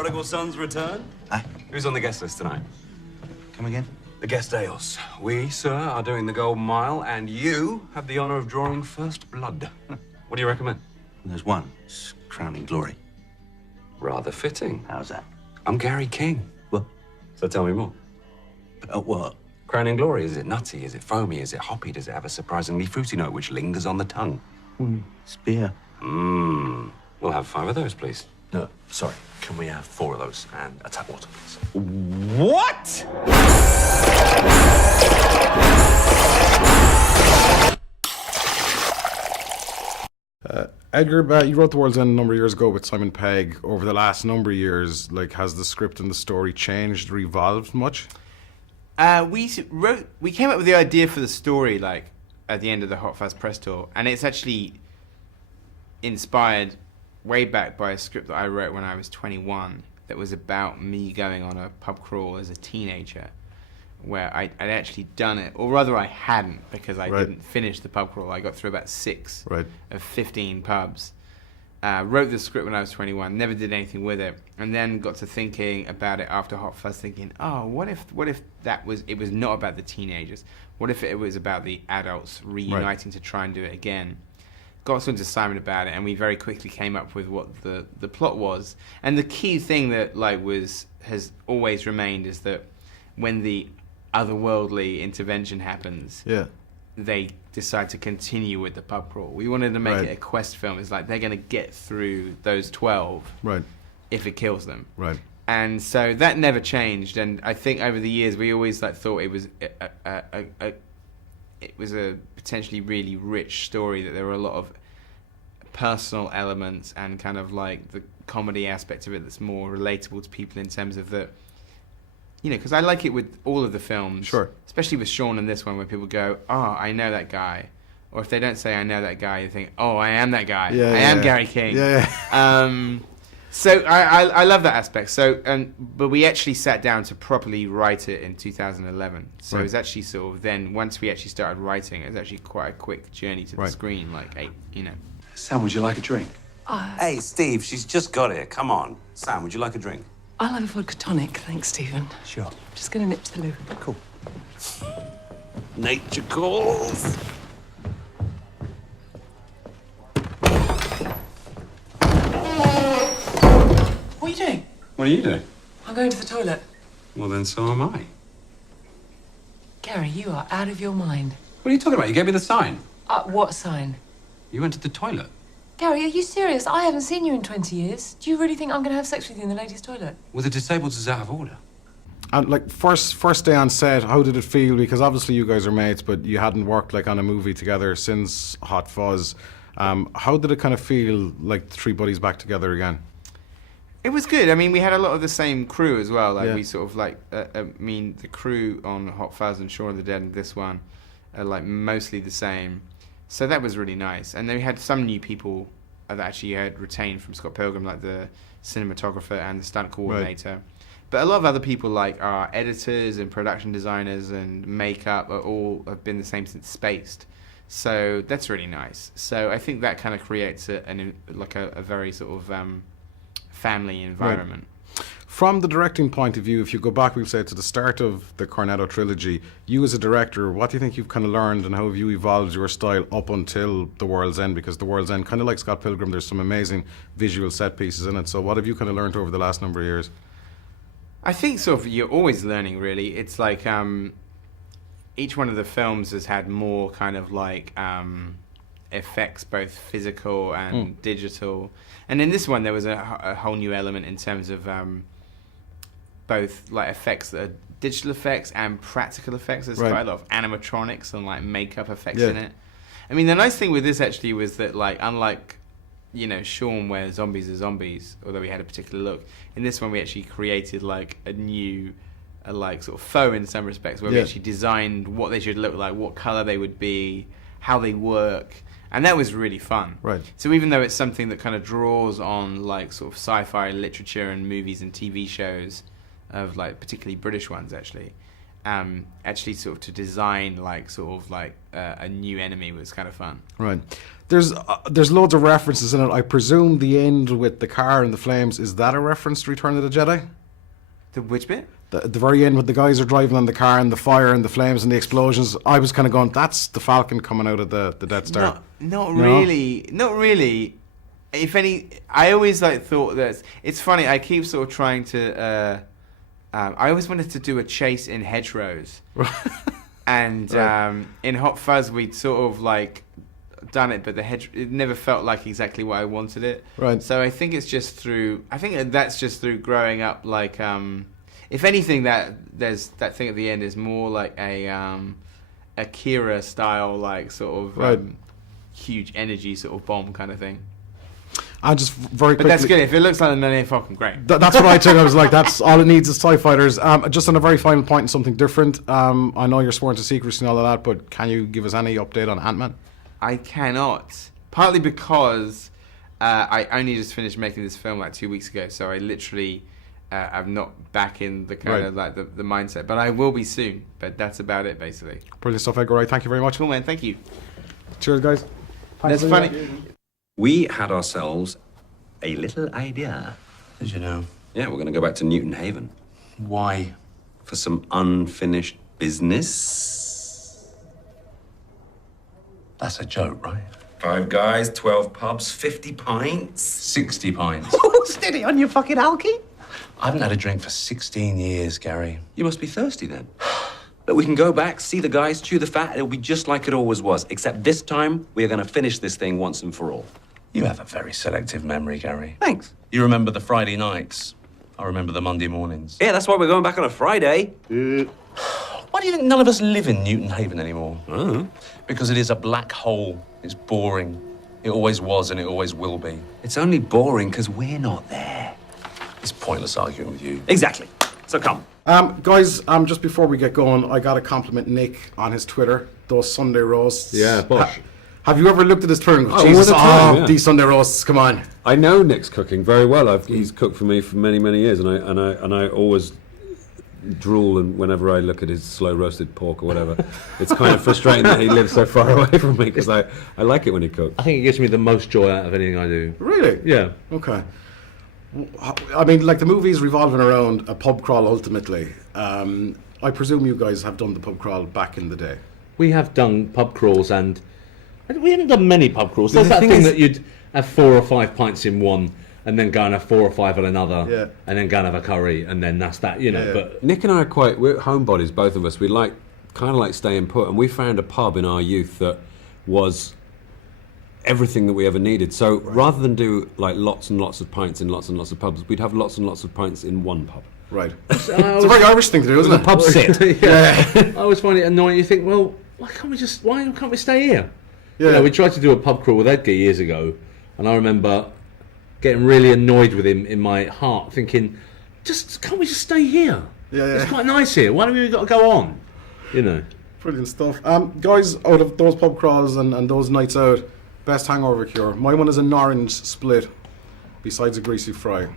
prodigal son's return? Aye. Who's on the guest list tonight? Come again? The guest ales. We, sir, are doing the Golden Mile, and you have the honor of drawing first blood. What do you recommend? There's one. It's Crowning Glory. Rather fitting. How's that? I'm Gary King. What? So tell me more. What? Crowning Glory, is it nutty? Is it foamy? Is it hoppy? Does it have a surprisingly fruity note which lingers on the tongue? It's beer. We'll have 5 of those, please. No, sorry. Can we have 4 of those and a tap water, please? What? Edgar, you wrote The World's End a number of years ago with Simon Pegg. Over the last number of years, like, has the script and the story changed or evolved much? We came up with the idea for the story like at the end of the Hot Fuzz press tour, and it's actually inspired way back by a script that I wrote when I was 21 that was about me going on a pub crawl as a teenager, where I'd actually done it, or rather I hadn't, because I didn't finish the pub crawl. I got through about 6 of 15 pubs. Wrote the script when I was 21, never did anything with it, and then got to thinking about it after Hot Fuzz, thinking, oh, what if it was not about the teenagers? What if it was about the adults reuniting to try and do it again? Got talking to Simon about it, and we very quickly came up with what the plot was. And the key thing that has always remained is that when the otherworldly intervention happens, they decide to continue with the pub crawl. We wanted to make it a quest film. It's like they're going to get through those 12 if it kills them. And so that never changed. And I think over the years we always thought it was a potentially really rich story, that there were a lot of personal elements and kind of like the comedy aspect of it that's more relatable to people in terms of that. You know, because I like it with all of the films, especially with Sean and this one, where people go, oh, I know that guy. Or if they don't say, I know that guy, you think, oh, I am that guy. I am Gary King. So I love that aspect. So, but we actually sat down to properly write it in 2011. So it was actually sort of then, once we actually started writing, it was actually quite a quick journey to the screen, Sam, would you like a drink? Hey, Steve, she's just got here. Come on. Sam, would you like a drink? I'll have a vodka tonic, thanks, Stephen. Sure. I'm just going to nip to the loo. Cool. Nature calls. What are you doing? What are you doing? I'm going to the toilet. Well, then so am I. Gary, you are out of your mind. What are you talking about? You gave me the sign. What sign? You went to the toilet. Gary, are you serious? I haven't seen you in 20 years. Do you really think I'm going to have sex with you in the ladies' toilet? Well, the disabled is out of order. And like first day on set, how did it feel? Because obviously you guys are mates, but you hadn't worked like on a movie together since Hot Fuzz. How did it kind of feel like 3 buddies back together again? It was good. I mean, we had a lot of the same crew as well. We sort of the crew on Hot Fuzz and Shaun of the Dead and this one are like mostly the same. So that was really nice. And then we had some new people that actually had retained from Scott Pilgrim, like the cinematographer and the stunt coordinator. But a lot of other people, like our editors and production designers and makeup, have been the same since Spaced. So that's really nice. So I think that kind of creates a very sort of family environment. From the directing point of view, if you go back, we'll say, to the start of the Cornetto trilogy, you as a director, what do you think you've kind of learned and how have you evolved your style up until The World's End? Because The World's End, kind of like Scott Pilgrim, there's some amazing visual set pieces in it. So what have you kind of learned over the last number of years? I think sort of you're always learning, really. It's like each one of the films has had more kind of like effects, both physical and digital. And in this one, there was a whole new element in terms of both like effects that are digital effects and practical effects. There's quite a lot of animatronics and like makeup effects in it. I mean, the nice thing with this actually was that, like, unlike, you know, Shaun, where zombies are zombies, although we had a particular look, in this one we actually created like a new like sort of faux in some respects, where we actually designed what they should look like, what color they would be, how they work. And that was really fun. So even though it's something that kind of draws on like sort of sci-fi literature and movies and TV shows, of like particularly British ones actually, actually sort of to design a new enemy was kind of fun. Right. There's loads of references in it. I presume the end with the car and the flames, is that a reference to Return of the Jedi? The which bit? The very end, when the guys are driving on the car and the fire and the flames and the explosions, I was kind of going, that's the Falcon coming out of the Death Star. Not really. Not really. If any, I always thought that it's funny. I keep sort of trying to. I always wanted to do a chase in hedgerows, and in Hot Fuzz we'd sort of done it, but it never felt like exactly what I wanted it. Right. So I think it's just through. I think that's just through growing up. If anything, there's that thing at the end is more like a Akira style, huge energy sort of bomb kind of thing. I just very quickly. But that's good. If it looks like the Millennium Falcon, great. That's what I took. I was like, that's all it needs is TIE fighters. Just on a very final point and something different. I know you're sworn to secrecy and all of that, but can you give us any update on Ant-Man? I cannot. Partly because I only just finished making this film 2 weeks ago, so I literally I'm not back in the kind of the mindset. But I will be soon. But that's about it, basically. Brilliant stuff, Edgar Wright. Thank you very much. Cool, man. Thank you. Cheers, guys. That's funny. We had ourselves a little idea. As you know. Yeah, we're going to go back to Newton Haven Why? for some unfinished business. That's a joke, right? 5 guys, 12 pubs, 50 pints. 60 pints. Steady on your fucking alky. I haven't had a drink for 16 years, Gary. You must be thirsty then. Look, we can go back, see the guys, chew the fat, it'll be just like it always was. Except this time, we are going to finish this thing once and for all. You have a very selective memory, Gary. Thanks. You remember the Friday nights. I remember the Monday mornings. Yeah, that's why we're going back on a Friday. Why do you think none of us live in Newton Haven anymore? Oh. Because it is a black hole. It's boring. It always was and it always will be. It's only boring because we're not there. It's pointless arguing with you. Exactly. So come. Guys, just before we get going, I got to compliment Nick on his Twitter. Those Sunday roasts. Yeah, bosh. Have you ever looked at his Twitter and go, Oh, Jesus, all the time, yeah. these Sunday roasts, come on. I know Nick's cooking very well. He's cooked for me for many, many years, and I always drool and whenever I look at his slow roasted pork or whatever. It's kind of frustrating that he lives so far away from me because I like it when he cooks. I think it gives me the most joy out of anything I do. Really? Yeah. Okay. I mean, the movie's revolving around a pub crawl ultimately. I presume you guys have done the pub crawl back in the day. We have done pub crawls and we haven't done many pub crawls. There's that thing thing is- that you'd have 4 or 5 pints in one and then go and have 4 or 5 on another and then go and have a curry and then that's that, you know. Yeah. But Nick and I we're homebodies, both of us. We kind of like staying put, and we found a pub in our youth that was everything that we ever needed. So rather than do lots and lots of pints in lots and lots of pubs, we'd have lots and lots of pints in one pub. Right. It's a very Irish thing to do, isn't it? Pub sit. Yeah. I always find it annoying. You think, well, why can't we stay here? Yeah. You know, we tried to do a pub crawl with Edgar years ago, and I remember getting really annoyed with him in my heart, thinking, can't we just stay here? Yeah. It's quite nice here. Why do we got to go on? You know. Brilliant stuff. Guys, out of those pub crawls and those nights out, best hangover cure. My one is an orange split, besides a greasy fry.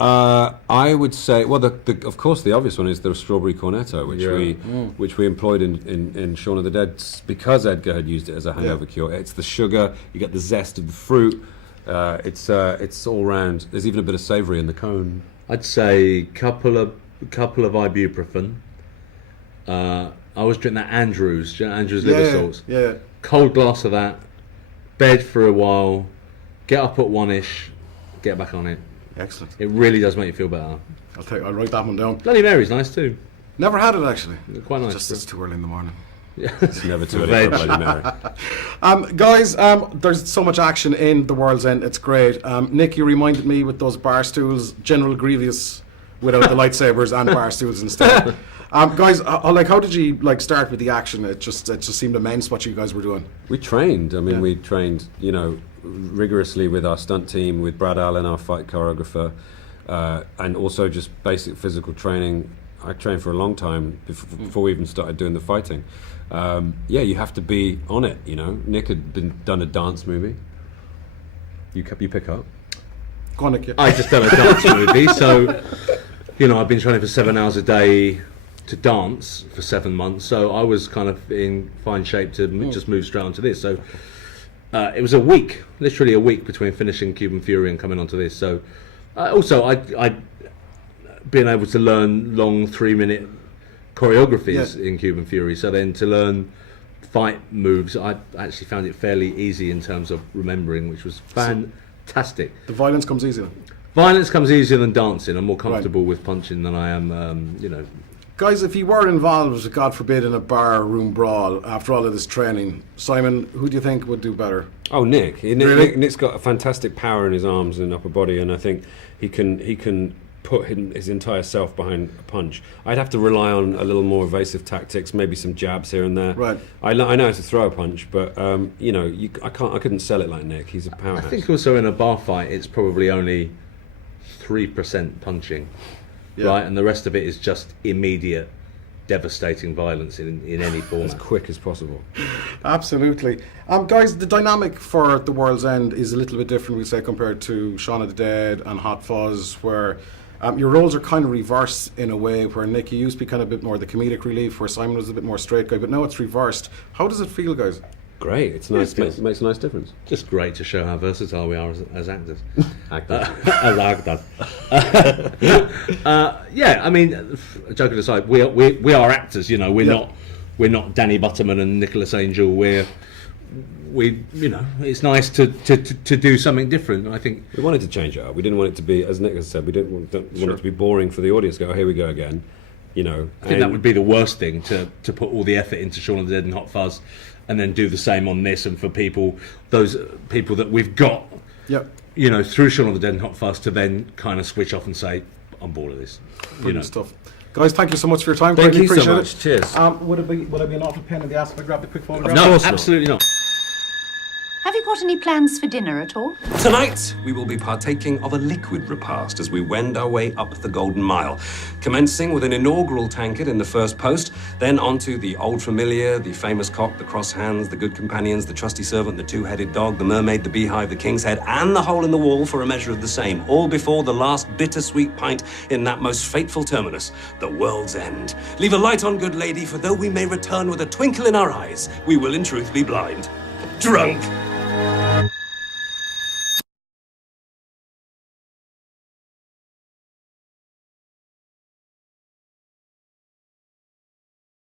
I would say, well, of course, the obvious one is the strawberry cornetto, which we employed in Shaun of the Dead because Edgar had used it as a hangover cure. It's the sugar, you get the zest of the fruit. It's all round. There's even a bit of savoury in the cone. I'd say couple of ibuprofen. I always drink that Andrews liver salts. Yeah. Cold glass of that. Bed for a while. Get up at 1ish. Get back on it. Excellent. It really does make you feel better. I'll write that one down. Bloody Mary's nice too. Never had it actually. Quite nice. Just it's too early in the morning. Yeah. It's never too early for Bloody Mary. Guys, there's so much action in The World's End. It's great. Nick, you reminded me with those bar stools, General Grievous without the lightsabers and bar stools instead. Guys, how did you start with the action? It just seemed immense what you guys were doing. We trained. I mean, we trained, rigorously with our stunt team, with Brad Allen, our fight choreographer, and also just basic physical training. I trained for a long time before we even started doing the fighting. You have to be on it, Nick had done a dance movie. You pick up. Go on, Nick. Yeah. I just done a dance movie, so, I've been training for 7 hours a day, to dance for 7 months, so I was kind of in fine shape to just move straight onto this. So it was a week, literally a week, between finishing Cuban Fury and coming onto this. So also I'd been able to learn long 3-minute choreographies in Cuban Fury. So then to learn fight moves, I actually found it fairly easy in terms of remembering, which was fantastic. The violence comes easier. Violence comes easier than dancing. I'm more comfortable with punching than I am, Guys, if you were involved, God forbid, in a bar room brawl after all of this training, Simon, who do you think would do better? Oh, Nick. Really? Nick's got a fantastic power in his arms and upper body, and I think he can put his entire self behind a punch. I'd have to rely on a little more evasive tactics, maybe some jabs here and there. Right. I know how to throw a punch, but I couldn't sell it like Nick. He's a powerhouse. I think also in a bar fight, it's probably only 3% punching, right? And the rest of it is just immediate, devastating violence in any format. As quick as possible. Absolutely. Guys, the dynamic for The World's End is a little bit different, we say, compared to Shaun of the Dead and Hot Fuzz, where your roles are kind of reversed in a way, where Nick, you used to be kind of a bit more the comedic relief, where Simon was a bit more straight guy, but now it's reversed. How does it feel, guys? Great, it's nice. Makes a nice difference. Just great to show how versatile we are as actors. As actors. I mean, joking aside, we are actors. We're not Danny Butterman and Nicholas Angel. It's nice to do something different. I think we wanted to change it up. We didn't want it to be, as Nick has said, we didn't want it to be boring for the audience. Go, here we go again. I think that would be the worst thing, to put all the effort into Shaun of the Dead and Hot Fuzz, and then do the same on this. And for those people that we've got, through Shaun of the Dead and Hot Fuzz, to then kind of switch off and say, I'm bored of this. Brilliant stuff. Guys, thank you so much for your time. Thank Greatly you so appreciate much. it. Cheers. Would it be an awful pain in the ass if I grabbed a quick photograph? No, absolutely not. Have you got any plans for dinner at all? Tonight, we will be partaking of a liquid repast as we wend our way up the Golden Mile, commencing with an inaugural tankard in the first post, then onto the old familiar, the famous cock, the cross hands, the good companions, the trusty servant, the two-headed dog, the mermaid, the beehive, the king's head, and the hole in the wall for a measure of the same, all before the last bittersweet pint in that most fateful terminus, the world's end. Leave a light on, good lady, for though we may return with a twinkle in our eyes, we will in truth be blind. Drunk.